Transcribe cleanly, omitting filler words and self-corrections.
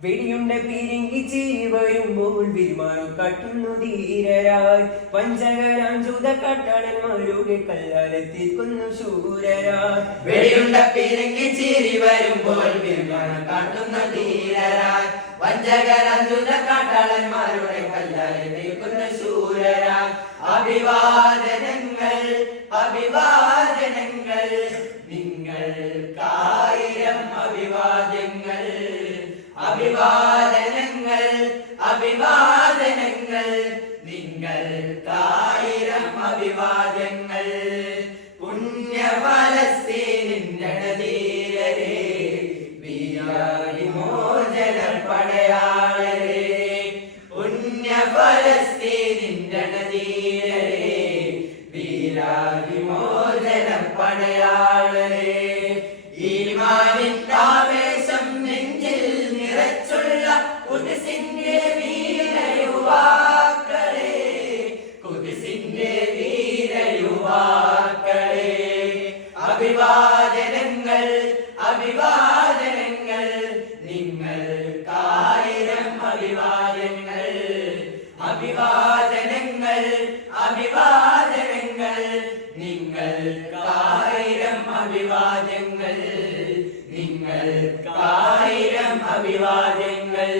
വെടിയുണ്ട പീരിങ്കി ചിരി വരുമ്പോൾ വിരുമാറു കാട്ടുന്നു ധീരരായി പഞ്ചകരാഞ്ചൂത കാട്ടാളന്മാരുടെ കല്ലാലെത്തിക്കുന്നു ശൂരരായി. വെടിയുണ്ട പീരിങ്കി ചിരി വരുമ്പോൾ വിരുമാറു കാട്ടുന്ന ധീരരായി പഞ്ചകരാഞ്ചൂത കാട്ടാളന്മാരുടെ കല്ലാലെത്തിക്കുന്ന ശൂരരായി. അഭിവാദനങ്ങൾ അഭിവാദനങ്ങൾ നിങ്ങൾക്കായിരം അഭിവാദ്യങ്ങൾ. അഭിവാദനങ്ങൾ അഭിവാദനങ്ങൾ നിങ്ങൾക്കായിരം അഭിവാദ്യങ്ങൾ. പുണ്യ ഫലസ്തീനിന്റെ ധീരരേ വീരവിമോചന പടയാളരേ. പുണ്യ ഫലസ്തീനിന്റെ ധീരരേ വീരവിമോചന പടയാളരേ. ഈമാനിന്റെ ആവേശം നെഞ്ചിൽ നിറച്ചുള്ള ഖുദ്സിന്റെ വീരയുവാക്കളെ. ഖുദ്സിന്റെ വീരയുവാക്കളെ. അഭിവാദനങ്ങൾ അഭിവാദനങ്ങൾ നിങ്ങൾക്കായിരം അഭിവാദ്യങ്ങൾ. അഭിവാദനങ്ങൾ അഭിവാദനങ്ങൾ നിങ്ങൾക്കായിരം അഭിവാദ്യങ്ങൾ. നിങ്ങൾക്കായിരം അഭിവാദ്യങ്ങൾ.